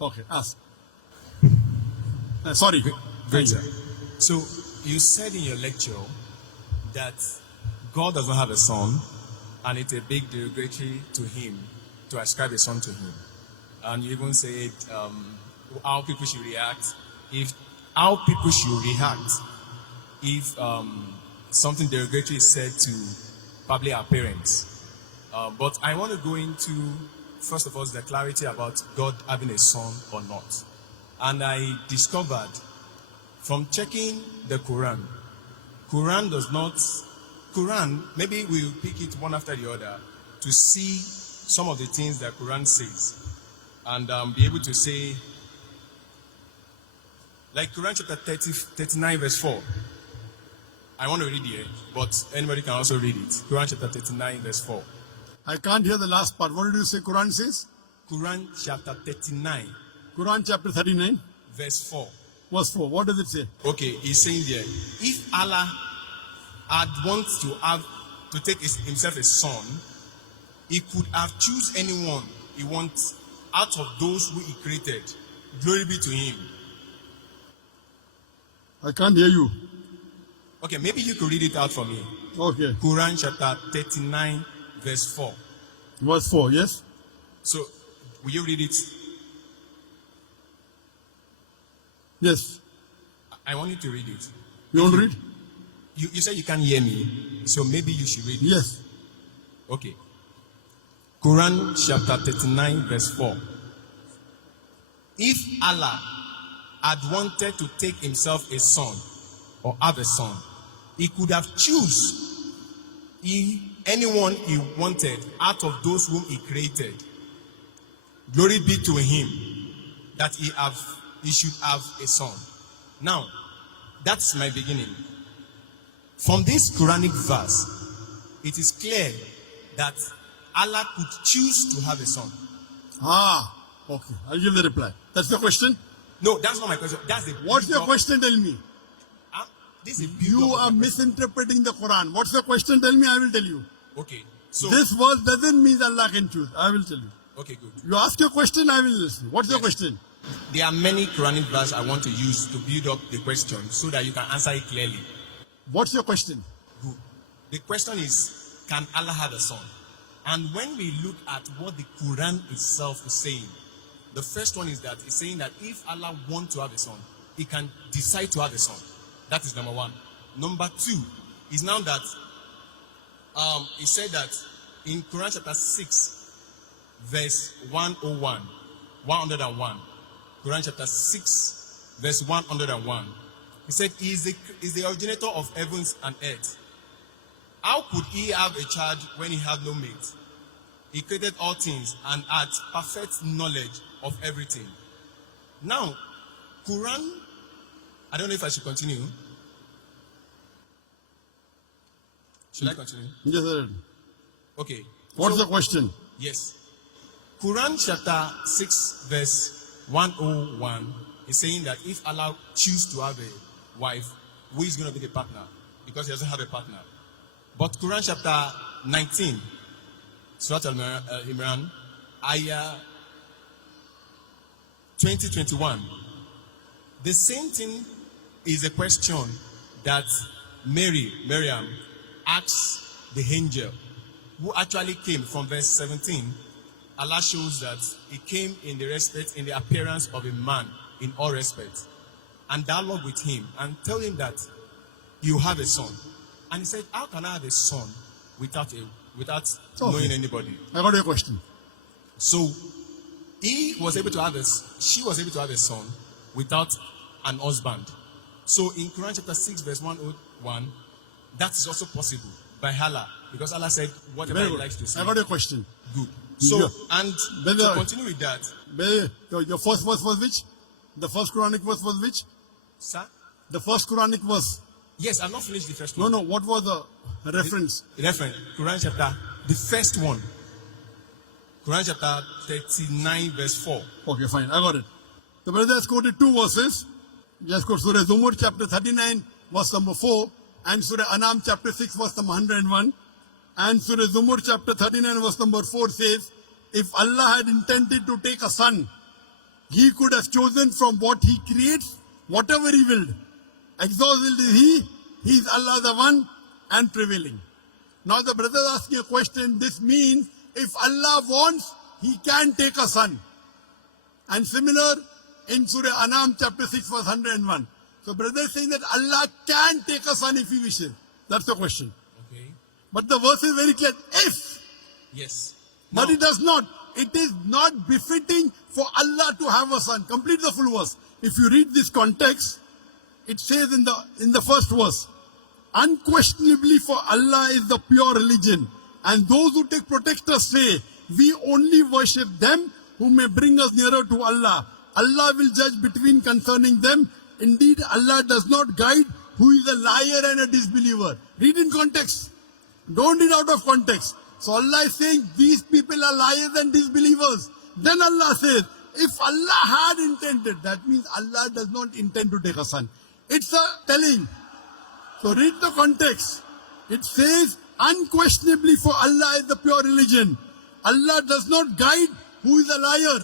Okay, ask. Sorry. Great, sir. So, you said in your lecture that God does not have a son, and it's a big derogatory to him to ascribe a son to him. And you even said how people should react if something derogatory is said to probably our parents. But I want to go into, first of all, the clarity about God having a son or not. And I discovered from checking the Quran, maybe we'll pick it one after the other to see some of the things that Quran says and be able to say, like Quran chapter 39 verse 4. I want to read here, but anybody can also read it. Quran chapter 39 verse 4. I can't hear the last part. What did you say Quran says? Quran chapter 39 Quran chapter 39, verse 4. verse 4. What does it say? Okay, he's saying there, if Allah had wanted to take himself a son, he could have choose anyone he wants out of those who he created. Glory be to him. I can't hear you. Okay, maybe you could read it out for me. Okay. Quran chapter 39 verse 4. Verse 4, yes? So, will you read it? Yes. I want you to read it. You want to read? You said you can't hear me, so maybe you should read it. Yes. Okay. Quran chapter 39 verse 4. If Allah had wanted to take himself a son or have a son, he could have choose anyone he wanted out of those whom he created. Glory be to him that he should have a son. Now, that's my beginning. From this Quranic verse, it is clear that Allah could choose to have a son. Okay. I'll give the reply. That's the question? No, that's not my question. That's the. What's your question? Tell me. This is You are misinterpreting the Quran. What's the question? Tell me, I will tell you. Okay. So This verse doesn't mean Allah can choose. I will tell you. okay, good. You ask your question, I will listen. What's your question? There are many Quranic verses I want to use to build up the question so that you can answer it clearly. What's your question? Good. The question is, can Allah have a son? And when we look at what the Quran itself is saying, the first one is that it's saying that if Allah wants to have a son, he can decide to have a son. That is number one. Number two is now that he said that in Quran chapter 6, verse 101, Quran chapter 6, verse 101, he said, he is the originator of heavens and earth. How could he have a child when he had no mate? He created all things and had perfect knowledge of everything. Now, Quran, I don't know if I should continue. Should I continue? Yes, sir. Okay. What's So- the question? Yes. Quran chapter 6 verse 101 is saying that if Allah choose to have a wife, who is going to be the partner? Because he doesn't have a partner. But Quran chapter 19, Surah Al-Imran, ayah 2021. The same thing is a question that Miriam asked the angel, who actually came from verse 17. Allah shows that he came in the appearance of a man in all respects, and dialogue with him and tell him that you have a son. And he said, how can I have a son without knowing anybody? I got your question. So she was able to have a son without an husband. So in Quran chapter 6 verse 101, that is also possible by Allah, because Allah said whatever he likes to say. I got your question. Good. So, Yeah. and to continue with that, Your first verse was which? The first Quranic verse was which? sir? The first Quranic verse. Yes, I've not finished the first No, one. no. What was the reference? Reference, Quran chapter, the first one. Quran chapter 39 verse 4. Okay, fine. I got it. The brother has quoted two verses. Just quote Surah Zumur chapter 39 verse number 4 and Surah Anam chapter 6 verse number 101. And Surah Zumur chapter 39 verse number 4 says, if Allah had intended to take a son He could have chosen from what he creates, whatever he willed. Exalted is he is Allah the one and prevailing. Now the brother is asking a question. This means if Allah wants, he can take a son. And similar in Surah Anam chapter 6 verse 101. So brother is saying that Allah can take a son if he wishes. That's the question. Okay. But the verse is very clear. If. Yes. But Now, it does not. It is not befitting for Allah to have a son. Complete the full verse. If you read this context, it says in the first verse, unquestionably for Allah is the pure religion, and those who take protectors say, we only worship them who may bring us nearer to Allah. Allah will judge between concerning them. Indeed, Allah does not guide who is a liar and a disbeliever. Read in context. Don't read out of context. So Allah is saying these people are liars and disbelievers. Then Allah says, if Allah had intended, that means Allah does not intend to take a son. It's a telling. So read the context. It says, unquestionably for Allah is the pure religion. Allah does not guide who is a liar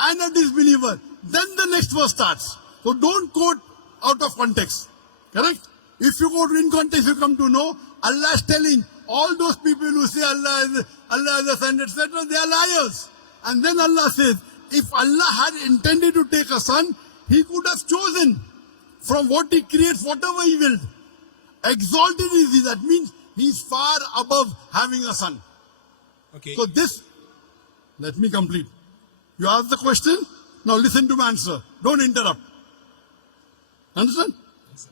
and a disbeliever. Then the next verse starts. So don't quote out of context. Correct? If you quote in context, you come to know Allah is telling all those people who say Allah is a son, etc., they are liars. And then Allah says, if Allah had intended to take a son, he could have chosen from what he creates, whatever he willed. Exalted is he. That means he's far above having a son. okay. So this, let me complete. You ask the question, now listen to my answer. Don't interrupt. Understand? Yes, sir.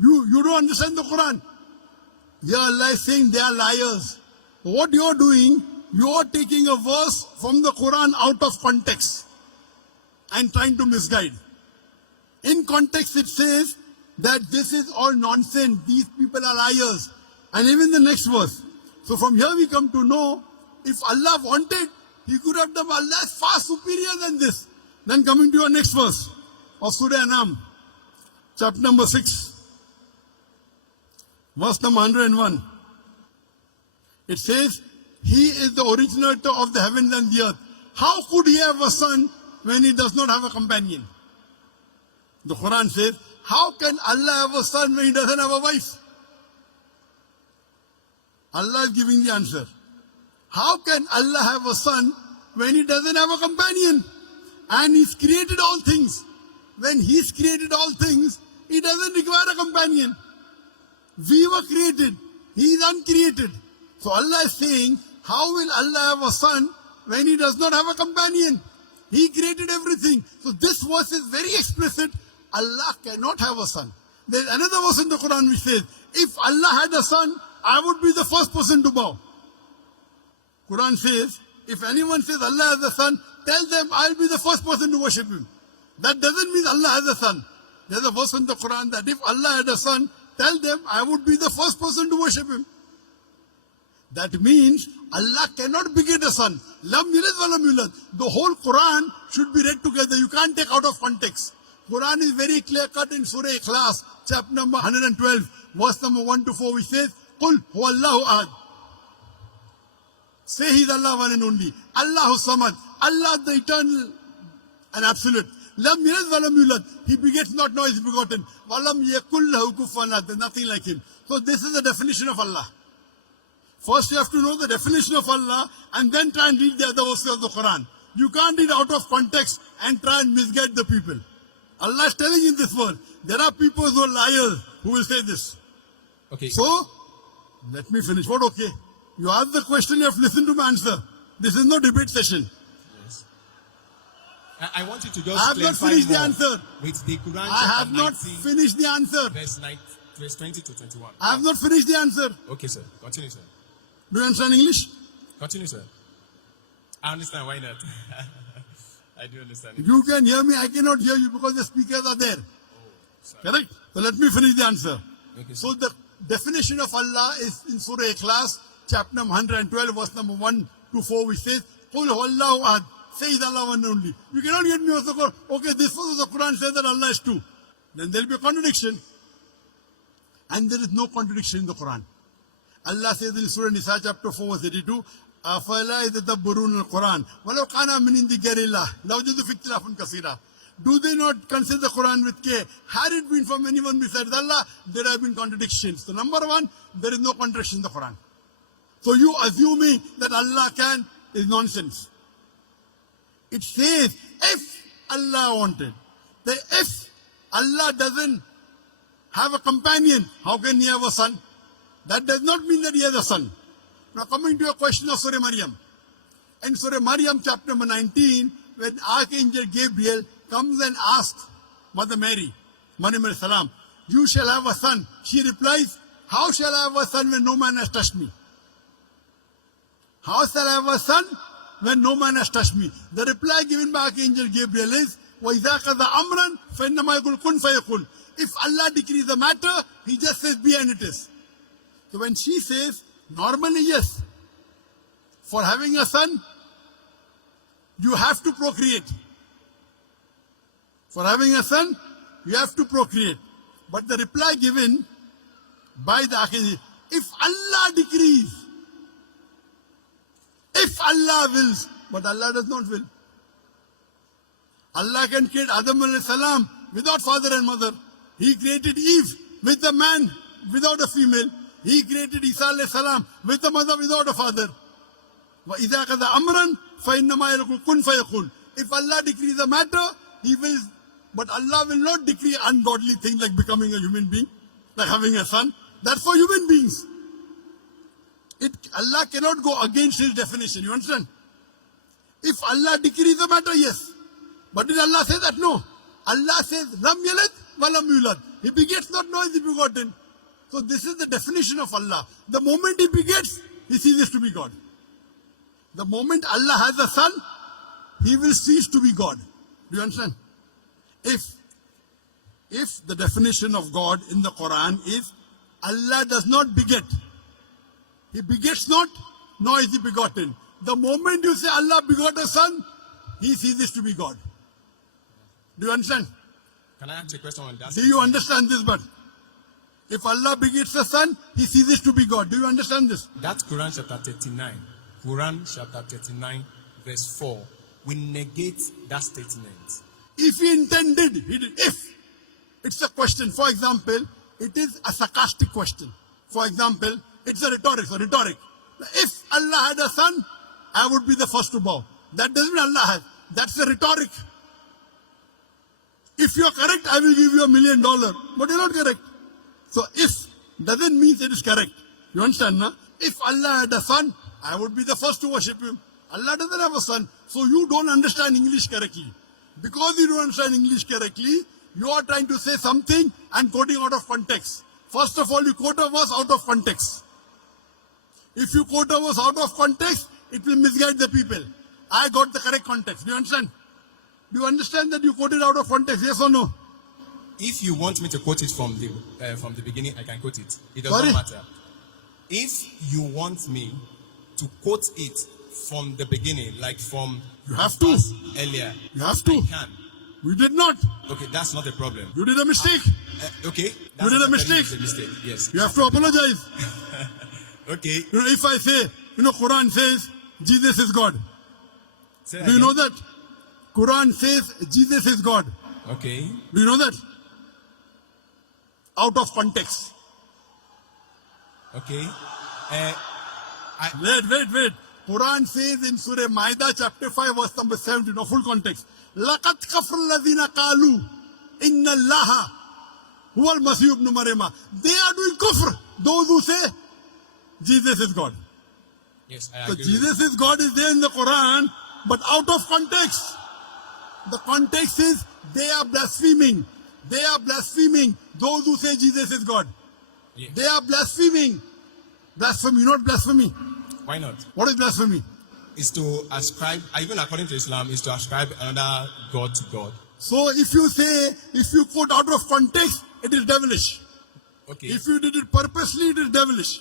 You don't understand the Quran. Here Allah is saying they are liars. What you are doing, you are taking a verse from the Quran out of context and trying to misguide. In context it says that this is all nonsense. These people are liars. And even the next verse. So from here we come to know, if Allah wanted, he could have done. Allah is far superior than this. Then coming to your next verse of Surah Anam, chapter number 6, verse number 101. It says, he is the originator of the heavens and the earth. How could he have a son when he does not have a companion? The Quran says, how can Allah have a son when he doesn't have a wife? Allah is giving the answer. How can Allah have a son when he doesn't have a companion? And he's created all things. When he's created all things, he doesn't require a companion. We were created. He is uncreated. So Allah is saying, how will Allah have a son when he does not have a companion? He created everything. So this verse is very explicit. Allah cannot have a son. There's another verse in the Quran which says, if Allah had a son, I would be the first person to bow. Quran says, if anyone says Allah has a son, tell them I'll be the first person to worship him. That doesn't mean Allah has a son. There's a verse in the Quran that if Allah had a son, tell them I would be the first person to worship him. That means Allah cannot beget a son. Lam yalid wa lam yulad. The whole Quran should be read together. You can't take out of context. Quran is very clear cut in Surah Ikhlas, chapter number 112, verse number 1 to 4, which says, Qul huwallahu ahad. Say he's Allah one and only. Allahu samad. Allah the eternal and absolute. Lam yalid wa lam yulad. He begets not, nor is begotten. Walam yakul lahu kufuwan ahad. There's nothing like him. So this is the definition of Allah. First you have to know the definition of Allah and then try and read the other verses of the Quran. You can't read out of context and try and misguide the people. Allah is telling in this verse, there are people who are liars who will say this. Okay. So, let me finish. What okay? You ask the question, you have to listen to my answer. This is no debate session. Yes. I want you to just I have not clarify finished the more answer. with the Quran I chapter have not 19, finished the answer. verse 20 to 21. I have not finished the answer. Okay, sir. Continue, sir. Do you understand English? Continue, sir. I understand. Why not? I do understand it. You can hear me, I cannot hear you because the speakers are there. Sorry. Correct? So let me finish the answer. Okay, So the definition of Allah is in Surah Ikhlas, chapter number 112, verse number 1 to 4, which says, Qul huwallahu ahad. Say is Allah one and only. You cannot get me also, okay, this verse of the Quran says that Allah is two. Then there will be a contradiction. And there is no contradiction in the Quran. Allah says in Surah Nisa chapter 4 verse 82, أَفَلَا يَتَدَبَّرُونَ الْقُرْآنَ وَلَوْ كَانَ مِنْ عِنْدِ غَيْرِ اللَّهِ لَوَجَدُوا فِيهِ اخْتِلَافًا كَثِيرًا. Do they not consider the Quran with care? Had it been from anyone besides Allah, there have been contradictions. So number one, there is no contradiction in the Quran. So you assuming that Allah can is nonsense. It says, if Allah wanted, that if Allah doesn't have a companion, how can he have a son? That does not mean that he has a son. Now coming to your question of Surah Maryam. In Surah Maryam chapter number 19, when Archangel Gabriel comes and asks Mother Mary, Maryam alayhi salam, you shall have a son. She replies, how shall I have a son when no man has touched me? How shall I have a son when no man has touched me? The reply given by Archangel Gabriel is, وَإِذَا قَضَى أَمْرًا فَإِنَّمَا يَقُولُ كُنْ فَيَكُونُ. If Allah decrees the matter, He just says be and it is. So when she says, normally yes, for having a son, you have to procreate. For having a son, you have to procreate. But the reply given by the Archangel, if Allah decrees, if Allah wills, but Allah does not will. Allah can create Adam alayhi salam without father and mother. He created Eve with a man without a female. He created Isa alayhi salam with a mother without a father. وَإِذَا قَضَى أَمْرًا فَإِنَّمَا يَقُولُ كُنْ فَيَكُونُ. If Allah decrees a matter, He will, but Allah will not decree ungodly things like becoming a human being, like having a son. That's for human beings. Allah cannot go against His definition. You understand? If Allah decrees a matter, yes. But did Allah say that? No. Allah says, Lam yalad wa lam yulad. He begets not, nor is He begotten. So this is the definition of Allah. The moment He begets, He ceases to be God. The moment Allah has a son, He will cease to be God. Do you understand? If the definition of God in the Quran is Allah does not beget, He begets not, nor is He begotten. The moment you say Allah begot a son, He ceases to be God. Do you understand? Can I ask a question on that? Do you understand this? But if Allah begets a son, He ceases to be God. Do you understand this? That's Quran chapter 39. Quran chapter 39, verse 4. We negate that statement. If He intended, He did. If it's a question, for example, it is a sarcastic question. For example, it's a rhetoric. If Allah had a son, I would be the first to bow. That doesn't mean Allah has. That's a rhetoric. If you are correct, I will give you $1 million. But you're not correct. So if doesn't mean it is correct. You understand, na? If Allah had a son, I would be the first to worship Him. Allah doesn't have a son. So you don't understand English correctly. Because you don't understand English correctly, you are trying to say something and quoting out of context. First of all, you quote a verse out of context. If you quote a verse out of context, it will misguide the people. I got the correct context. Do you understand? Do you understand that you quoted out of context? Yes or no? If you want me to quote it from the beginning, I can quote it. It does Sorry? not matter. If you want me to quote it from the beginning, like from You have to. earlier, You have to. I can. We did not. Okay, that's not a problem. You did a mistake. Okay, You did a definitely mistake. a mistake. Yes. You have to apologize. Okay. You know, if I say, Quran says Jesus is God. Say Do you again. know that? Quran says Jesus is God. Okay. Do you know that? Out of context. Okay. Wait. Quran says in Surah Maida chapter 5 verse number 17, no full context. لَقَدْ كَفْرَ الَّذِينَ قَالُوا إِنَّ اللَّهَ هُوَ الْمَسِيحُ ابْنُ مَرْيَمَ. They are doing kufr. Those who say Jesus is God. Yes, I So agree. Jesus is God is there in the Quran, but out of context. The context is they are blaspheming. They are blaspheming those who say Jesus is God. Yes. They are blaspheming. Blasphemy, not blasphemy. Why not? What is blasphemy? Is to ascribe, even according to Islam, is to ascribe another God to God. So if you quote out of context, it is devilish. Okay. If you did it purposely, it is devilish.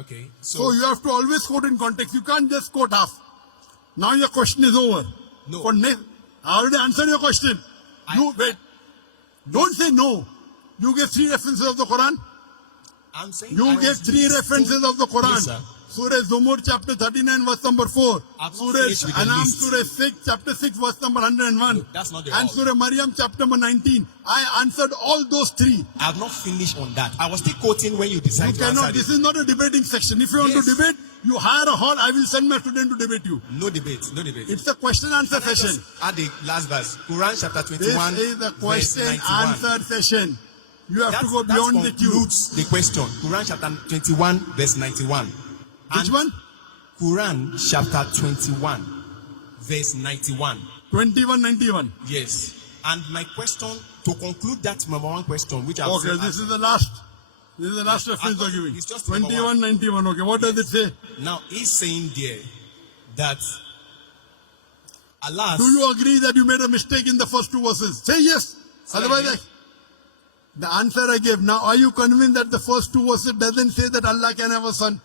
Okay. So you have to always quote in context. You can't just quote half. Now your question is over. No. I already answered your question. You wait. Don't say no. You gave 3 references of the Quran. I'm saying You I gave was 3 being references so- of the Quran. Yes, sir. Surah Zumur chapter 39 verse number 4. I've not Surah finished with the Anam list. Surah 6 chapter 6 verse number 101. No, that's not the And all. Surah Maryam chapter number 19. I answered all those three. I have not finished on that. I was still quoting when you decide You to cannot, answer this this. is not a debating section. If you want Yes. to debate, you hire a hall, I will send my student to debate you. No debate, no debate. It's a question answer Can I session. just add the last verse. Quran chapter This 21, is the verse question 91. answer session. You have That, to go beyond the queue. concludes the question. Quran chapter 21, verse 91. Which And one? Quran chapter 21, verse 91. 2191. Yes. And my question, to conclude that number one question, which I've Okay, said, this is the last. This is the last reference you're giving. It's just number 2191. Okay, what does it say? now he's saying there that Allah. Do you agree that you made a mistake in the first two verses? Say yes. Say Otherwise, again. the answer I gave. Now, are you convinced that the first two verses doesn't say that Allah can have a son?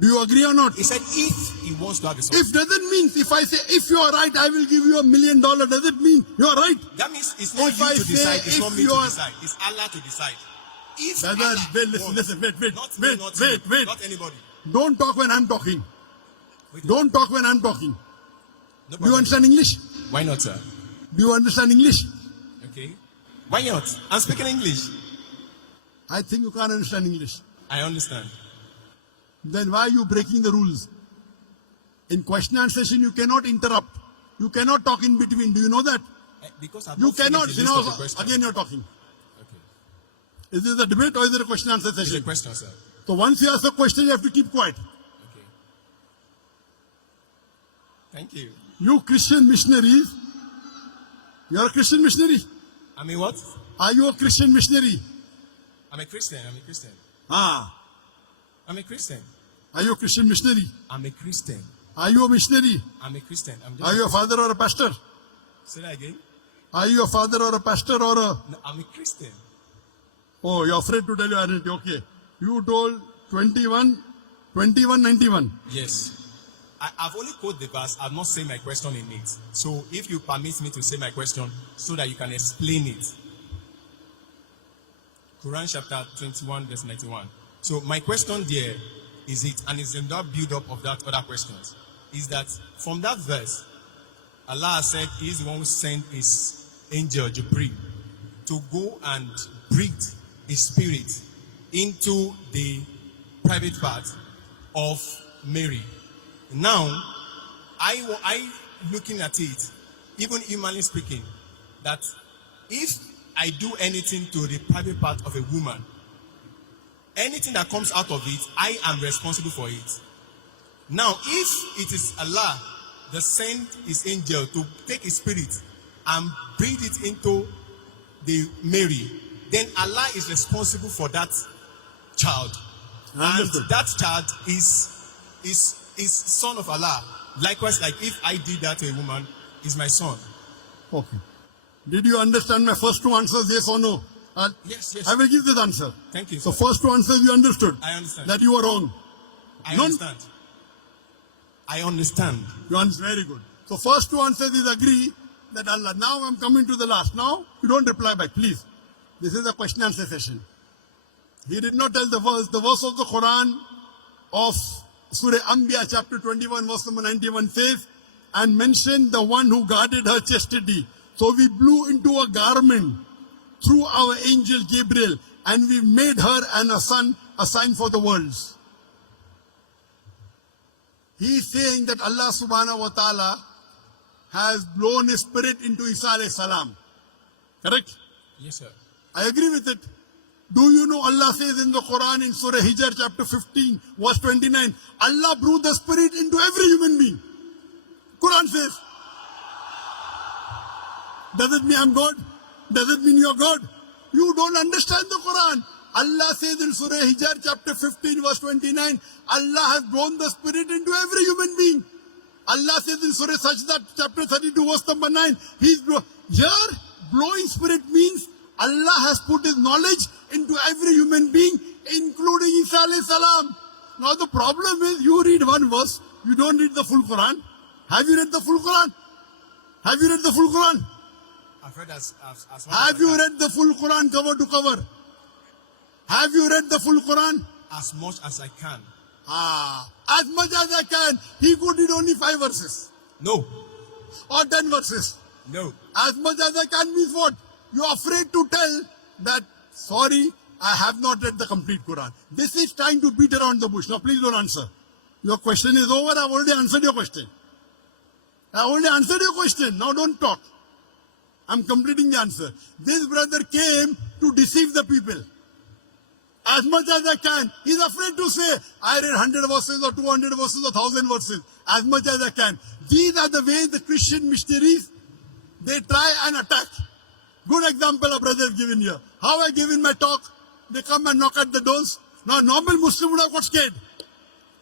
Do you agree or not? He said if he wants to have a son. If doesn't mean, if I say, if you are right, I will give you $1 million, does it mean you are right? That means it's not If you I to say decide, it's if not me you to are- decide, it's Allah to decide. If Brother, Allah wait, listen, wants, listen, wait, not me, not you, wait. not anybody. Don't talk when I'm talking. Wait. Don't talk when I'm talking. No Do you problem. understand English? Why not, sir? Do you understand English? Okay. Why not? I'm speaking English. I think you can't understand English. I understand. Then why are you breaking the rules? In question and session, you cannot interrupt. You cannot talk in between. Do you know that? Because I've You not finished cannot. the You list know, of the question. again you're talking. Okay. Is this a debate or is it a question answer It's a session? question, sir. So once you ask a question, you have to keep quiet. Okay. Thank you. You Christian missionaries, you're a Christian missionary. I mean what? Are you a Christian missionary? I'm a Christian. I'm a Christian. Ah. I'm a Christian. Are you a Christian missionary? I'm a Christian. Are you a missionary? I'm a Christian. I'm just Are you a father or a pastor? Say that again. Are you a father or a pastor or a... No, I'm a Christian. Oh, you're afraid to tell your identity. Okay. You told 2191. Yes. I've only quoted the verse. I've not said my question in it. So if you permit me to say my question so that you can explain it. Quran chapter 21 verse 91. So my question there is it, and it's in that build-up of that other questions, is that from that verse, Allah said he is the one who sent his angel Jibreel to go and breathe his spirit into the private part of Mary. Now, I looking at it, even humanly speaking, that if I do anything to the private part of a woman, anything that comes out of it, I am responsible for it. Now, if it is Allah that sent his angel to take his spirit and breathe it into the Mary, then Allah is responsible for that child. Understood. And that child is son of Allah. Likewise, like if I did that to a woman, is my son. Okay. Did you understand my first two answers, yes or no? Yes. I will give this answer. Thank you, So sir. first two answers you understood. I understand. That you were wrong. I None- understand. I understand. You understand? Very good. So first two answers is agree that Allah. Now I'm coming to the last. Now you don't reply back, please. This is a question answer session. He did not tell the verse. The verse of the Quran of Surah Anbiya chapter 21 verse number 91 says, and mentioned the one who guarded her chastity. So we blew into a garment through our angel Gabriel, and we made her and her son a sign for the worlds. He is saying that Allah subhanahu wa ta'ala has blown his spirit into Isa alayhi salam. Correct? Yes, sir. I agree with it. Do you know Allah says in the Quran in Surah Hijr chapter 15 verse 29, Allah breathed the spirit into every human being. Quran says. Does it mean I'm God? Does it mean you're God? You don't understand the Quran. Allah says in Surah Hijr chapter 15 verse 29, Allah has blown the spirit into every human being. Allah says in Surah Sajda chapter 32 verse number 9, here blowing spirit means Allah has put his knowledge into every human being, including Isa alayhi salam. Now the problem is you read one verse, you don't read the full Quran. Have you read the full Quran? Have you read the full Quran? I've read as Have you read the full Quran cover to cover? Have you read the full Quran? as much as I can. As much as I can. He could read only 5 verses No. or 10 verses. No. As much as I can means what? You are afraid to tell that, sorry, I have not read the complete Quran. This is trying to beat around the bush. Now please don't answer. Your question is over. I've already answered your question. I already answered your question. Now don't talk. I'm completing the answer. This brother came to deceive the people. As much as I can. He's afraid to say, I read 100 verses or 200 verses or 1000 verses. As much as I can. These are the ways the Christian missionaries, they try and attack. Good example a brother has given here. How I give in my talk, they come and knock at the doors. Now normal Muslim would have got scared.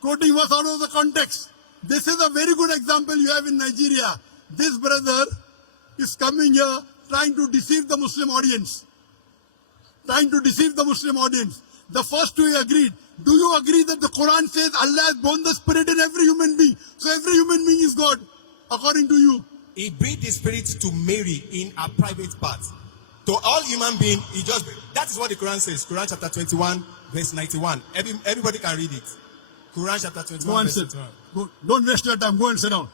Quoting verse out of the context. This is a very good example you have in Nigeria. This brother is coming here trying to deceive the Muslim audience. Trying to deceive the Muslim audience. The first two he agreed. Do you agree that the Quran says Allah has born the spirit in every human being? So every human being is God, according to you. He breathed the spirit to Mary in a private part. To all human beings, he just... That is what the Quran says. Quran chapter 21, verse 91. Everybody can read it. Quran chapter 21, Go and verse sit. 91. Go, don't waste your time. Go and sit down.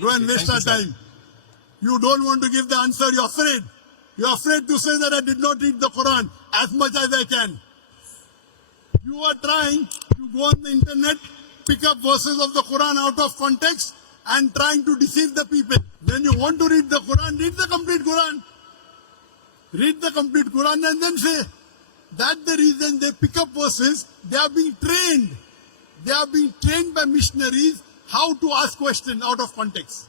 Go and Okay, waste thank our you, sir. time. You don't want to give the answer. You're afraid. You're afraid to say that I did not read the Quran as much as I can. You are trying to go on the internet, pick up verses of the Quran out of context and trying to deceive the people. When you want to read the Quran, read the complete Quran. Read the complete Quran and then say, that's the reason they pick up verses. They are being trained. They are being trained by missionaries how to ask questions out of context.